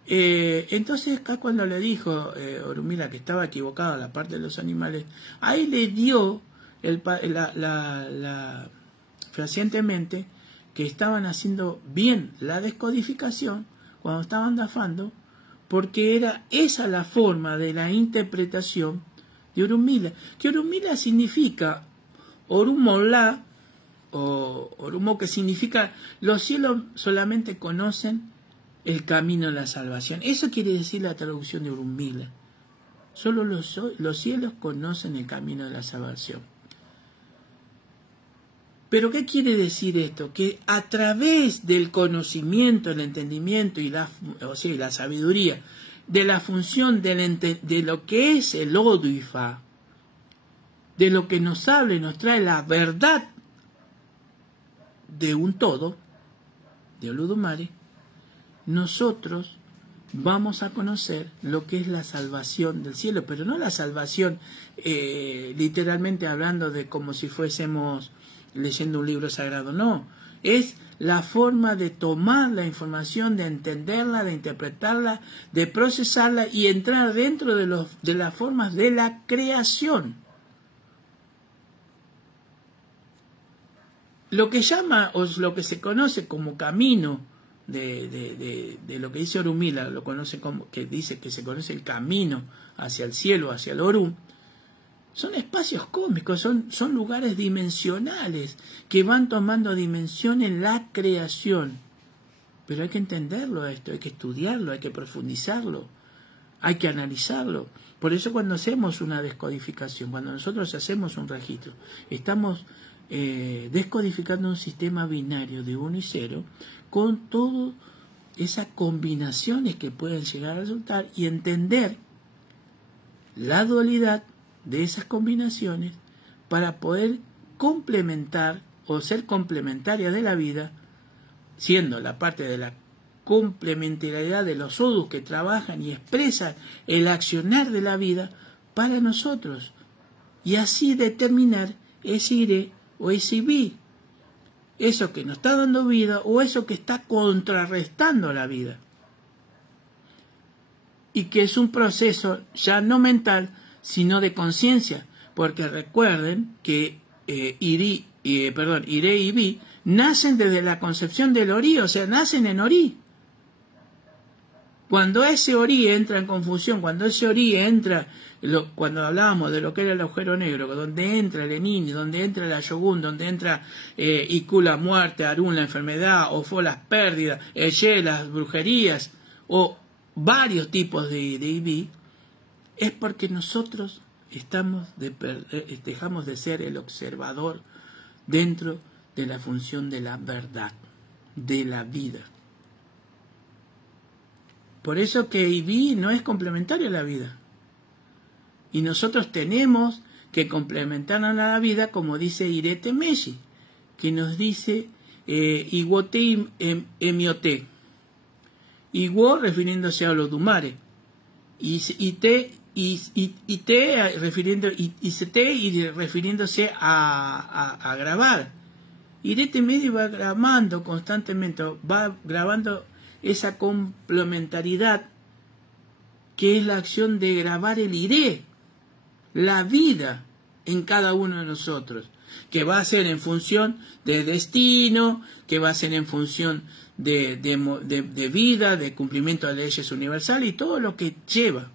Entonces acá cuando le dijo Orunmila que estaba equivocada la parte de los animales, ahí le dio fehacientemente que estaban haciendo bien la descodificación cuando estaban dafando, porque era esa la forma de la interpretación de Orunmila. Que Orunmila significa Orunmolá, o Orumo, que significa los cielos solamente conocen el camino de la salvación. Eso quiere decir la traducción de Orunmila. Solo los cielos conocen el camino de la salvación. Pero ¿qué quiere decir esto? Que a través del conocimiento, el entendimiento y la sabiduría de la función de lo que es el Odu Ifá, de lo que nos habla y nos trae la verdad de un todo, de Olodumare, nosotros vamos a conocer lo que es la salvación del cielo, pero no la salvación literalmente hablando de como si fuésemos leyendo un libro sagrado, no, es la forma de tomar la información, de entenderla, de interpretarla, de procesarla y entrar dentro de las formas de la creación. Lo que llama o lo que se conoce como camino de lo que dice Orumila, lo conoce como que dice que se conoce el camino hacia el cielo, hacia el Orum, son espacios cósmicos, son lugares dimensionales que van tomando dimensión en la creación. Pero hay que entenderlo esto, hay que estudiarlo, hay que profundizarlo, hay que analizarlo. Por eso cuando hacemos una descodificación, cuando nosotros hacemos un registro, estamos descodificando un sistema binario de 1 y 0 con todas esas combinaciones que pueden llegar a resultar y entender la dualidad de esas combinaciones para poder complementar o ser complementaria de la vida, siendo la parte de la complementariedad de los odus que trabajan y expresan el accionar de la vida para nosotros, y así determinar ese iré o ese vi, eso que nos está dando vida o eso que está contrarrestando la vida, y que es un proceso ya no mental sino de conciencia, porque recuerden que iré y vi nacen desde la concepción del Ori, o sea, nacen en Ori. Cuando ese Ori entra en confusión, cuando ese Ori entra, cuando hablábamos de lo que era el agujero negro, donde entra el Enini, donde entra la Shogun, donde entra Iku la muerte, Arun la enfermedad, Ofo las pérdidas, Eye las brujerías, o varios tipos de Ibi, es porque nosotros dejamos de ser el observador dentro de la función de la verdad, de la vida. Por eso que Ibi no es complementario a la vida. Y nosotros tenemos que complementarnos a la vida, como dice Irete Meshi, que nos dice Iguote emiote. Iguo refiriéndose a los Dumare. Y refiriéndose a grabar. Irete Meshi va grabando constantemente, va grabando esa complementariedad que es la acción de grabar el iré, la vida en cada uno de nosotros, que va a ser en función de destino, que va a ser en función de vida, de cumplimiento de leyes universales y todo lo que lleva.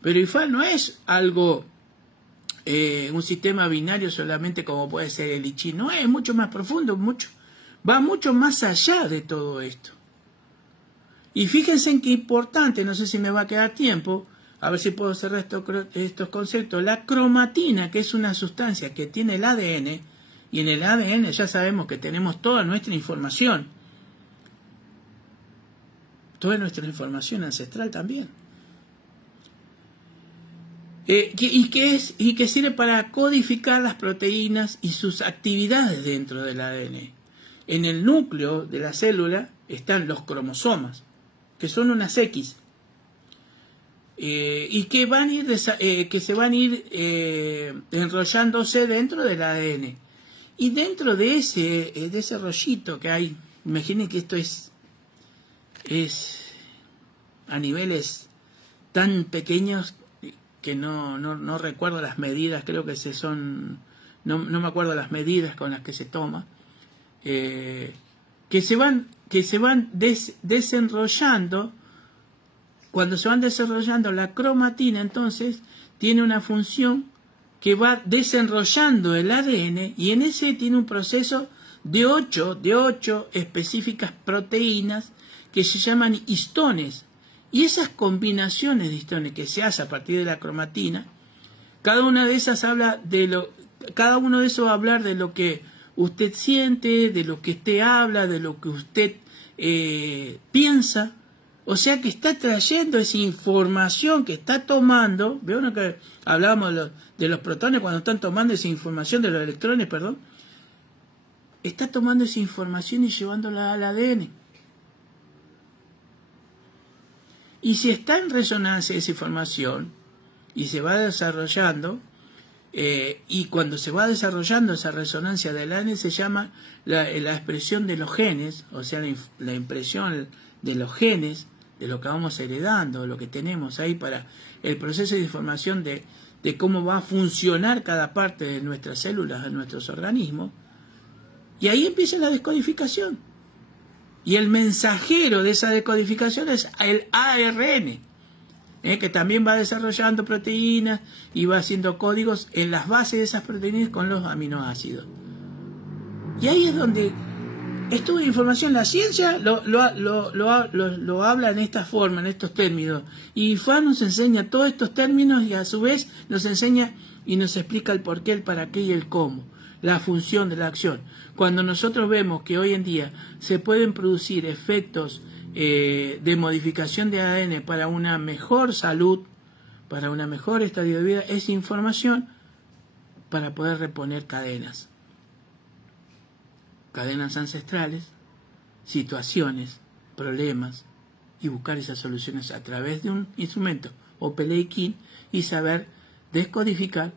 Pero Ifá no es algo, un sistema binario solamente como puede ser el I Ching, no, es mucho más profundo, va mucho más allá de todo esto. Y fíjense en qué importante, no sé si me va a quedar tiempo, a ver si puedo cerrar estos conceptos. La cromatina, que es una sustancia que tiene el ADN, y en el ADN ya sabemos que tenemos toda nuestra información ancestral también. Y que sirve para codificar las proteínas y sus actividades dentro del ADN. En el núcleo de la célula están los cromosomas, que son unas X, y que se van a ir enrollándose dentro del ADN. Y dentro de ese rollito que hay, imaginen que esto es a niveles tan pequeños que no recuerdo las medidas, creo que no me acuerdo las medidas con las que se toma, que se van desenrollando. Cuando se van desarrollando la cromatina, entonces tiene una función que va desenrollando el ADN, y en ese tiene un proceso de 8 específicas proteínas que se llaman histones. Y esas combinaciones de histones que se hace a partir de la cromatina, cada uno de esos va a hablar de lo que usted siente, de lo que usted habla, de lo que usted piensa. O sea que está trayendo esa información que está tomando. ¿Vieron que hablábamos de los protones cuando están tomando esa información, de los electrones, perdón? Está tomando esa información y llevándola al ADN. Y si está en resonancia esa información y se va desarrollando, y cuando se va desarrollando esa resonancia del ADN se llama la expresión de los genes, o sea, la impresión de los genes, de lo que vamos heredando, lo que tenemos ahí para el proceso de información de cómo va a funcionar cada parte de nuestras células, de nuestros organismos, y ahí empieza la descodificación. Y el mensajero de esa decodificación es el ARN, que también va desarrollando proteínas y va haciendo códigos en las bases de esas proteínas con los aminoácidos. Y ahí es donde esto de información, la ciencia lo habla en esta forma, en estos términos. Y FAN nos enseña todos estos términos y a su vez nos enseña y nos explica el por qué, el para qué y el cómo, la función de la acción. Cuando nosotros vemos que hoy en día se pueden producir efectos de modificación de ADN para una mejor salud, para una mejor estadio de vida, es información para poder reponer cadenas ancestrales, situaciones, problemas, y buscar esas soluciones a través de un instrumento o Peleiquín y saber descodificar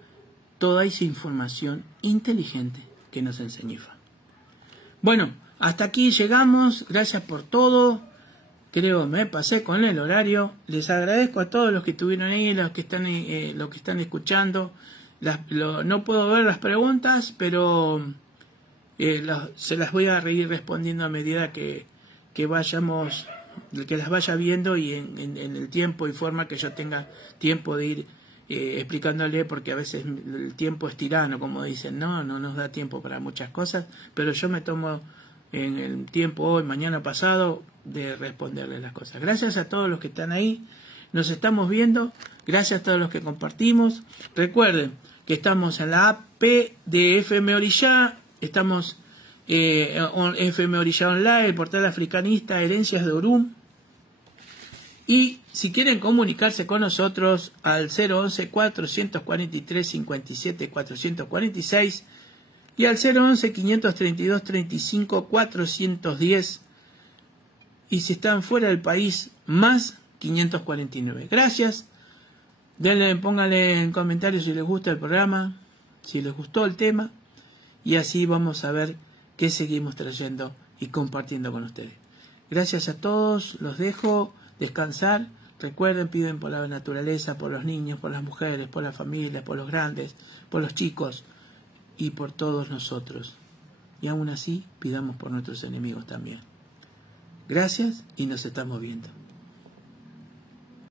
toda esa información inteligente que nos enseñó FAN. Bueno, hasta aquí llegamos, gracias por todo. Creo me pasé con el horario. Les agradezco a todos los que estuvieron ahí, los que están escuchando. No puedo ver las preguntas, pero se las voy a ir respondiendo a medida que las vaya viendo y en el tiempo y forma que yo tenga tiempo de ir explicándole, porque a veces el tiempo es tirano, como dicen, no nos da tiempo para muchas cosas, pero yo me tomo en el tiempo hoy, mañana, pasado, de responderles las cosas. Gracias a todos los que están ahí, nos estamos viendo, gracias a todos los que compartimos. Recuerden que estamos en la app de FM Orillá, estamos FM Orillá Online, el portal africanista Herencias de Orum. Y si quieren comunicarse con nosotros al 011-443-57-446 y al 011-532-35-410, y si están fuera del país, más 549. Gracias. Pónganle en comentarios si les gusta el programa, si les gustó el tema, y así vamos a ver qué seguimos trayendo y compartiendo con ustedes. Gracias a todos, los dejo descansar. Recuerden, piden por la naturaleza, por los niños, por las mujeres, por las familias, por los grandes, por los chicos y por todos nosotros. Y aún así, pidamos por nuestros enemigos también. Gracias y nos estamos viendo.